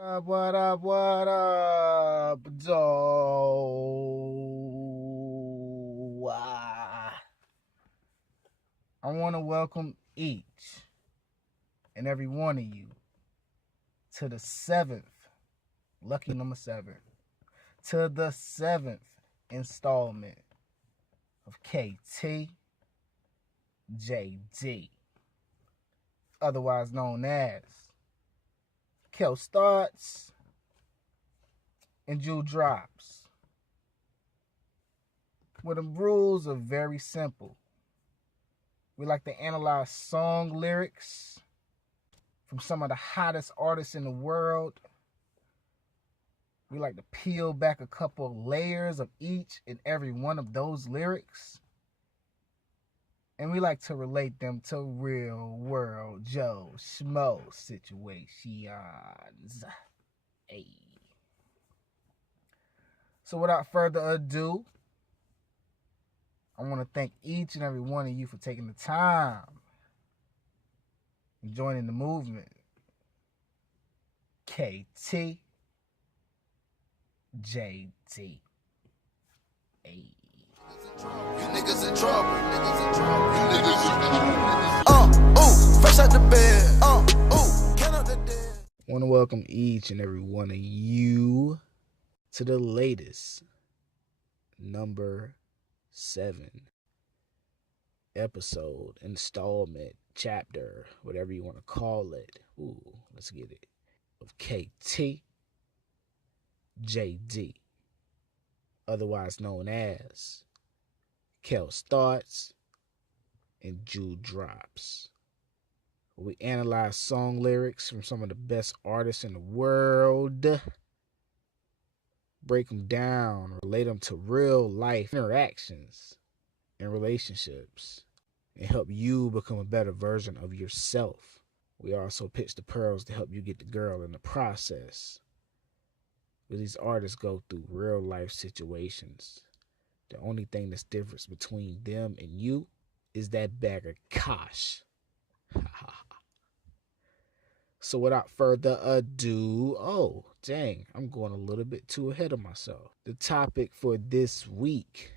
What up, though? I want to welcome each and every one of you to the lucky number 7, to the 7th installment of KTJD, otherwise known as Kel's Thoughts and Jewel Drops, where the rules are very simple. We like to analyze song lyrics from some of the hottest artists in the world. We like to peel back a couple layers of each and every one of those lyrics. And we like to relate them to real world Joe Schmo situations. Hey. So without further ado, I want to thank each and every one of you for taking the time and joining the movement. KTJD. Hey. You niggas in trouble. Fresh out the bed. Count up the dead. I want to welcome each and every one of you to the latest number 7 episode, installment, chapter, whatever you want to call it. Let's get it. Of KTJD, otherwise known as Kel's Thoughts and Jewel Drops. We analyze song lyrics from some of the best artists in the world, break them down, relate them to real life interactions and relationships, and help you become a better version of yourself. We also pitch the pearls to help you get the girl in the process. But these artists go through real life situations. The only thing that's different between them and you is that bag of cash. So without further ado, I'm going a little bit too ahead of myself. The topic for this week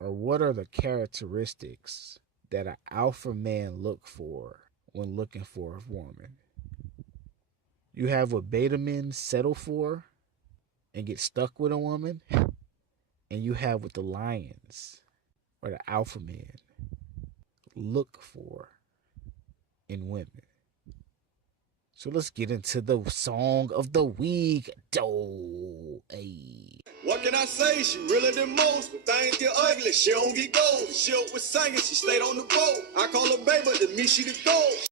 are what are the characteristics that an alpha man look for when looking for a woman. You have what beta men settle for and get stuck with a woman, and you have what the lions or the alpha men look for in women. So let's get into the song of the week. Hey. What can I say? She realer than most. When things get ugly, she don't get gold. She up with singing, she stayed on the boat. I call her baby, but to me she the gold.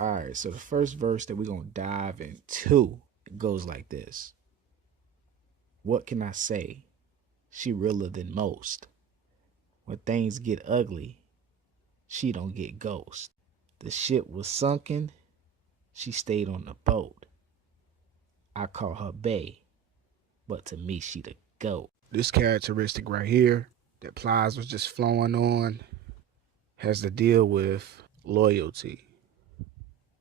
Alright, so the first verse that we're going to dive into, it goes like this. What can I say? She realer than most. When things get ugly, she don't get ghost. The ship was sunken, she stayed on the boat. I call her bae, but to me she the GOAT. This characteristic right here that Plies was just flowing on has to deal with loyalty.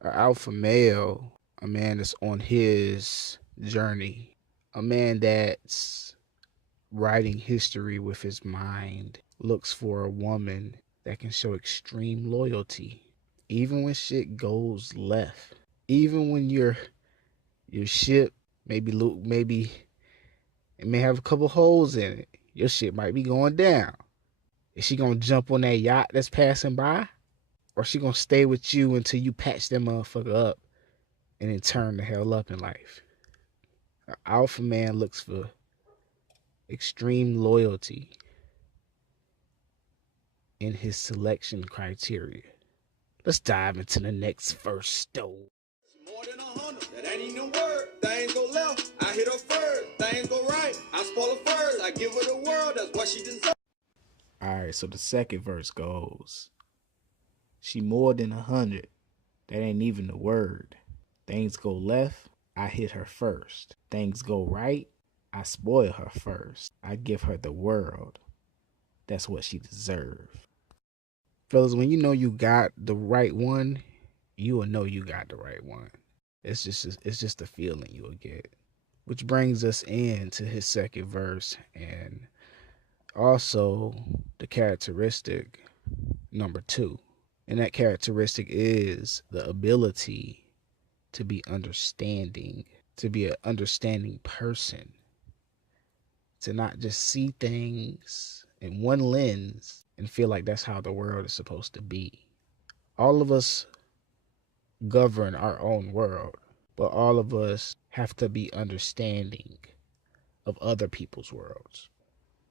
An alpha male, a man that's on his journey, a man that's writing history with his mind, looks for a woman that can show extreme loyalty, even when shit goes left, even when your ship maybe it may have a couple holes in it. Your shit might be going down. Is she gonna jump on that yacht that's passing by? Or is she gonna stay with you until you patch that motherfucker up and then turn the hell up in life? An alpha man looks for extreme loyalty in his selection criteria. Let's dive into the next verse, though. More than 100, that ain't even a word. Things go left, I hit her first. Things go right, I spoil her first. I give her the world, that's what she deserves. Alright, so the second verse goes, she more than 100, that ain't even the word. Things go left, I hit her first. Things go right, I spoil her first. I give her the world, that's what she deserves. Fellas, when you know you got the right one, you will know you got the right one. It's just a feeling you'll get. Which brings us into his second verse, and also the characteristic number 2. And that characteristic is the ability to be understanding, to be an understanding person, to not just see things in one lens and feel like that's how the world is supposed to be. All of us govern our own world, but all of us have to be understanding of other people's worlds.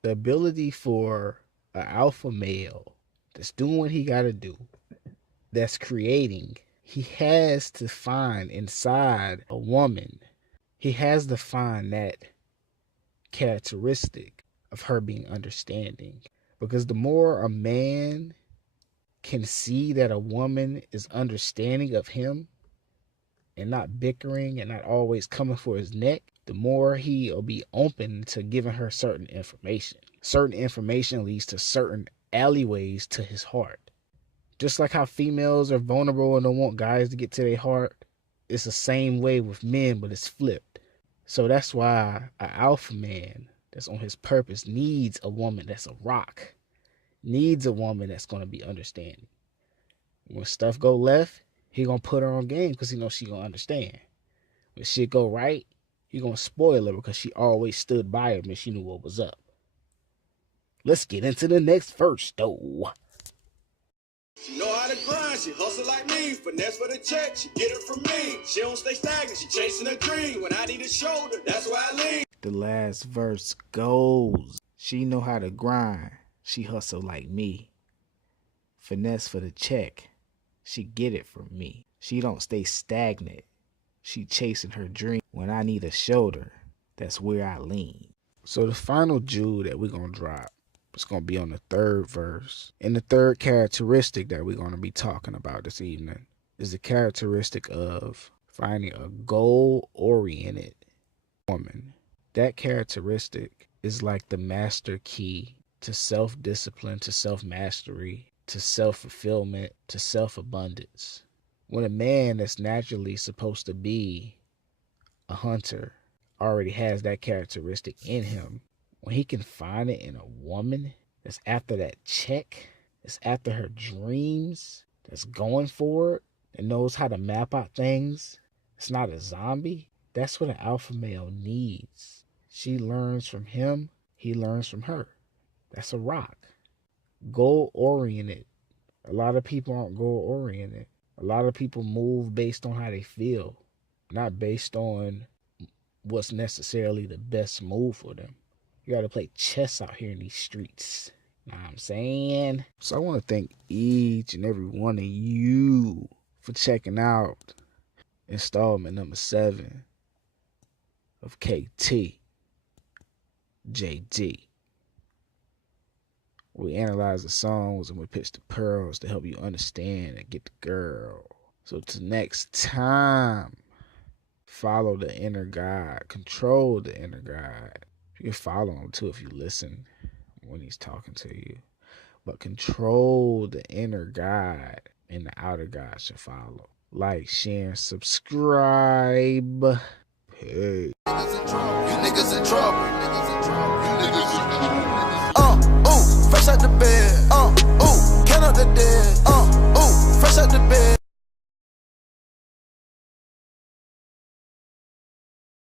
The ability for an alpha male that's doing what he got to do, that's creating, he has to find inside a woman, he has to find that characteristic of her being understanding. Because the more a man can see that a woman is understanding of him and not bickering and not always coming for his neck, the more he'll be open to giving her certain information. Certain information leads to certain alleyways to his heart. Just like how females are vulnerable and don't want guys to get to their heart, it's the same way with men, but it's flipped. So that's why an alpha man that's on his purpose needs a woman that's a rock, needs a woman that's going to be understanding. When stuff go left, he going to put her on game because he knows she going to understand. When shit go right, he going to spoil her because she always stood by him and she knew what was up. Let's get into the next verse, though. She know how to grind, she hustle like me. Finesse for the check, she get it from me. She don't stay stagnant, she chasing a dream. When I need a shoulder, that's where I lean. The last verse goes, she know how to grind, she hustle like me. Finesse for the check, she get it from me. She don't stay stagnant, she chasing her dream. When I need a shoulder, that's where I lean. So the final jewel that we're going to drop, it's going to be on the third verse. And the third characteristic that we're going to be talking about this evening is the characteristic of finding a goal-oriented woman. That characteristic is like the master key to self-discipline, to self-mastery, to self-fulfillment, to self-abundance. When a man that's naturally supposed to be a hunter already has that characteristic in him, when he can find it in a woman that's after that check, that's after her dreams, that's going for it, that knows how to map out things, it's not a zombie, that's what an alpha male needs. She learns from him, he learns from her. That's a rock. Goal-oriented. A lot of people aren't goal-oriented. A lot of people move based on how they feel, not based on what's necessarily the best move for them. You got to play chess out here in these streets. Know what I'm saying? So I want to thank each and every one of you for checking out installment number 7 of KT JD. We analyze the songs and we pitch the pearls to help you understand and get the girl. So till next time, follow the inner guide. Control the inner guide. You can follow him too if you listen when he's talking to you. But control the inner guide and the outer guide should follow. Like, share, and subscribe. Hey. Niggas in trouble. You niggas in trouble. Niggas in trouble. You niggas in trouble. Fresh out the bed. Count up the dead. Fresh out the bed.